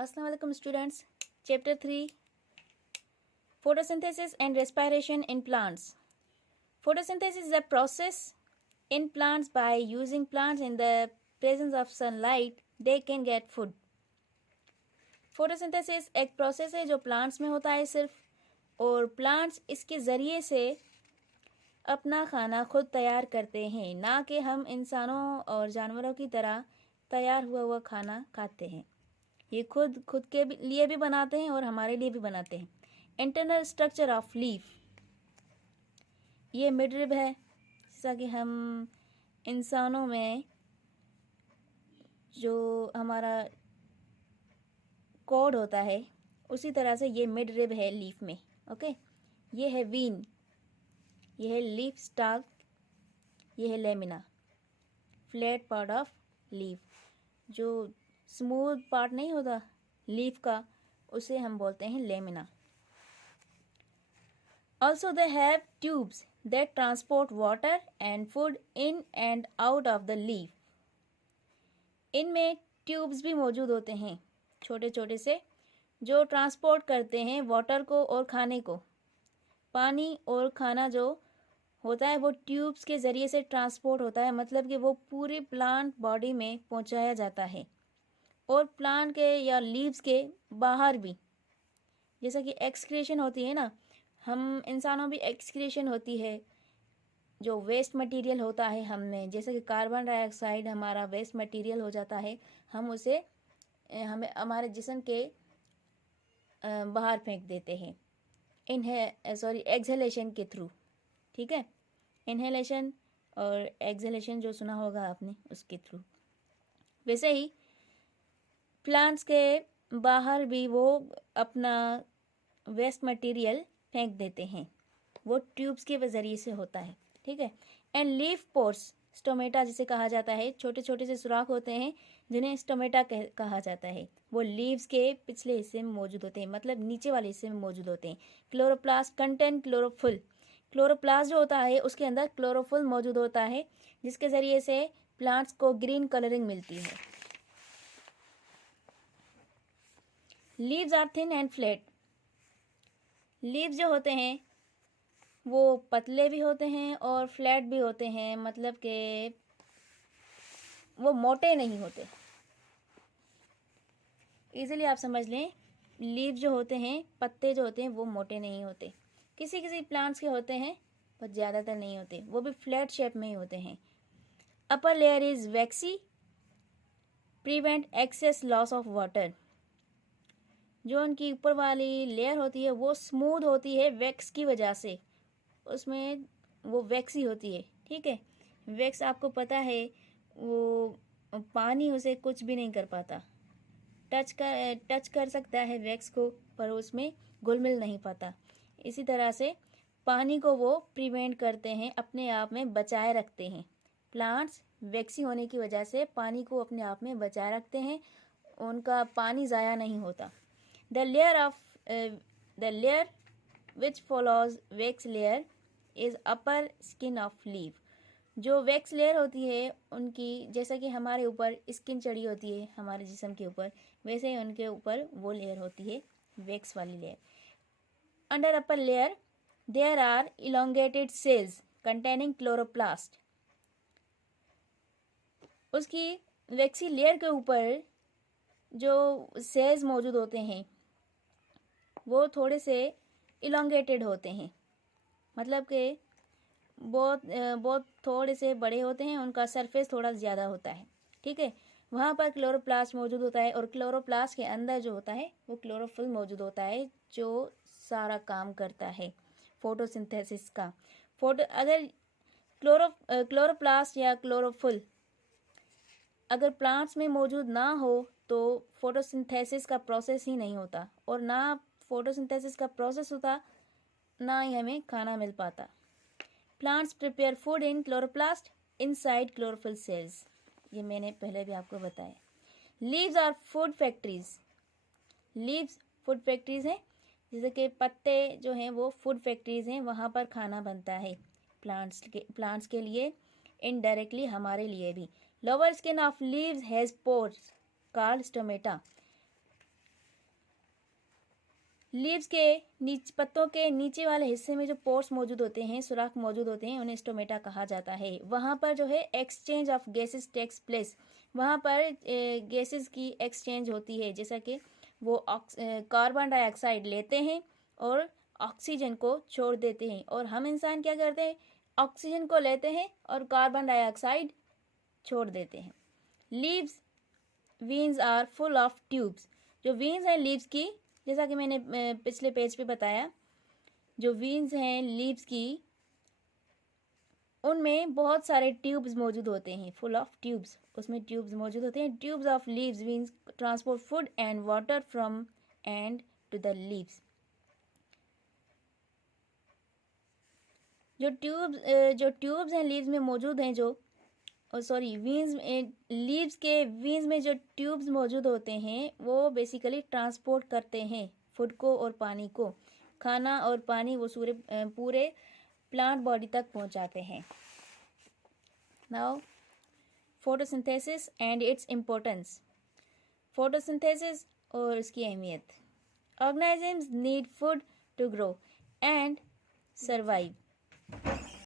Assalamu alaikum students. Chapter 3, Photosynthesis and Respiration in Plants. Photosynthesis is a process in plants. By using plants in the presence of sunlight, they can get food. Photosynthesis एक process है जो plants में होता है सिर्फ, और plants इसके ज़रिए से अपना खाना खुद तैयार करते हैं, ना कि हम इंसानों और जानवरों की तरह तैयार हुआ खाना खाते हैं। ये खुद के लिए भी बनाते हैं और हमारे लिए भी बनाते हैं। इंटरनल स्ट्रक्चर ऑफ लीफ, ये मिडरिब है, जैसा कि हम इंसानों में जो हमारा कॉर्ड होता है उसी तरह से ये मिडरिब है लीफ में। ओके, ये है वीन, ये है लीफ स्टाक, ये है lamina, flat part of leaf. जो स्मूथ पार्ट नहीं होता लीफ का, उसे हम बोलते हैं lamina. Also they have tubes that transport water and food in and out of the leaf. इनमें ट्यूब्स भी मौजूद होते हैं, छोटे छोटे से, जो ट्रांसपोर्ट करते हैं वाटर को और खाने को। पानी और खाना जो होता है वो ट्यूब्स के ज़रिए से ट्रांसपोर्ट होता है, मतलब कि वो पूरी प्लांट बॉडी में पहुंचाया जाता है। और प्लांट के या लीव्स के बाहर भी, जैसा कि एक्सक्रीशन होती है ना, हम इंसानों भी एक्सक्रीशन होती है, जो वेस्ट मटेरियल होता है हम में, जैसे कि कार्बन डाइऑक्साइड हमारा वेस्ट मटेरियल हो जाता है, हम उसे हमें हमारे जिस्म के बाहर फेंक देते हैं एक्सहेलेशन के थ्रू। ठीक है, इनहेलेशन और एक्सहेलेशन जो सुना होगा आपने, उसके थ्रू। वैसे ही प्लांट्स के बाहर भी वो अपना वेस्ट मटेरियल फेंक देते हैं, वो ट्यूब्स के ज़रिए से होता है। ठीक है, एंड लीफ पोर्स, स्टोमेटा जिसे कहा जाता है, छोटे छोटे से सुराख होते हैं जिन्हें स्टोमेटा कहा जाता है, वो लीव्स के पिछले हिस्से में मौजूद होते हैं, मतलब नीचे वाले हिस्से में मौजूद होते हैं। क्लोरोप्लास्ट कंटेन क्लोरोफिल, क्लोरोप्लास्ट जो होता है उसके अंदर क्लोरोफिल मौजूद होता है, जिसके ज़रिए से प्लांट्स को ग्रीन कलरिंग मिलती है। Leaves are thin and flat, leaves जो होते हैं वो पतले भी होते हैं और फ्लैट भी होते हैं, मतलब कि वो मोटे नहीं होते। इजीली आप समझ लें, लीव जो होते हैं, पत्ते जो होते हैं, वो मोटे नहीं होते। किसी किसी प्लांट्स के होते हैं पर ज़्यादातर नहीं होते, वो भी फ्लैट शेप में ही होते हैं। Upper layer is waxy, prevent excess loss of water. जो उनकी ऊपर वाली लेयर होती है वो स्मूथ होती है वैक्स की वजह से, उसमें वो वैक्सी होती है। ठीक है, वैक्स आपको पता है वो पानी उसे कुछ भी नहीं कर पाता, टच कर सकता है वैक्स को पर उसमें घुल मिल नहीं पाता। इसी तरह से पानी को वो प्रिवेंट करते हैं, अपने आप में बचाए रखते हैं। प्लांट्स वैक्सी होने की वजह से पानी को अपने आप में बचाए रखते हैं, उनका पानी ज़ाया नहीं होता। The layer which follows wax layer is upper skin of leaf. जो वैक्स लेयर होती है उनकी, जैसा कि हमारे ऊपर स्किन चढ़ी होती है हमारे जिस्म के ऊपर, वैसे ही उनके ऊपर वो लेयर होती है, वैक्स वाली layer. Under upper layer there are elongated cells containing chloroplast. उसकी वैक्सी लेयर के ऊपर जो सेल्स मौजूद होते हैं वो थोड़े से इलोंगेटेड होते हैं, मतलब कि बहुत थोड़े से बड़े होते हैं, उनका सरफेस थोड़ा ज़्यादा होता है। ठीक है, वहाँ पर क्लोरोप्लास्ट मौजूद होता है, और क्लोरोप्लास्ट के अंदर जो होता है वो क्लोरोफिल मौजूद होता है, जो सारा काम करता है फोटोसिंथेसिस का। अगर क्लोरोप्लास्ट या क्लोरोफिल अगर प्लांट्स में मौजूद ना हो तो फोटोसिंथेसिस का प्रोसेस ही नहीं होता, और ना फोटोसिंथेसिस का प्रोसेस होता ना ही हमें खाना मिल पाता। Plants prepare food in chloroplast inside chlorophyll cells, ये मैंने पहले भी आपको बताया। Leaves are food factories, leaves food factories हैं, जैसे कि पत्ते जो हैं वो फूड फैक्ट्रीज हैं, वहाँ पर खाना बनता है प्लांट्स के लिए, इनडायरेक्टली हमारे लिए भी। Lower skin of leaves has pores called stomata. Leaves के पत्तों के नीचे वाले हिस्से में जो पोर्स मौजूद होते हैं, सुराख मौजूद होते हैं, उन्हें स्टोमेटा कहा जाता है। वहाँ पर जो है exchange of gases takes place, वहाँ पर गैसेस की एक्सचेंज होती है, जैसा कि वो कार्बन डाइऑक्साइड लेते हैं और ऑक्सीजन को छोड़ देते हैं, और हम इंसान क्या करते हैं, ऑक्सीजन को लेते हैं और कार्बन डाइऑक्साइड छोड़ देते हैं। Leaves veins are full of tubes, जो वीन्स हैं लीव्स की, जैसा कि मैंने पिछले पेज पे बताया, जो वीन्स हैं लीव्स की उनमें बहुत सारे ट्यूब्स मौजूद होते हैं, फुल ऑफ ट्यूब्स, उसमें ट्यूब्स मौजूद होते हैं। Tubes of leaves veins transport food and water from and to the leaves. जो ट्यूब्स हैं लीव्स में मौजूद हैं, जो सॉरी वीन्स लीव्स के वीन्स में जो ट्यूब्स मौजूद होते हैं वो बेसिकली ट्रांसपोर्ट करते हैं फूड को और पानी को, खाना और पानी वो पूरे प्लांट बॉडी तक पहुंचाते हैं। Now photosynthesis and its importance. Photosynthesis और इसकी अहमियत। Organisms need food to grow and survive.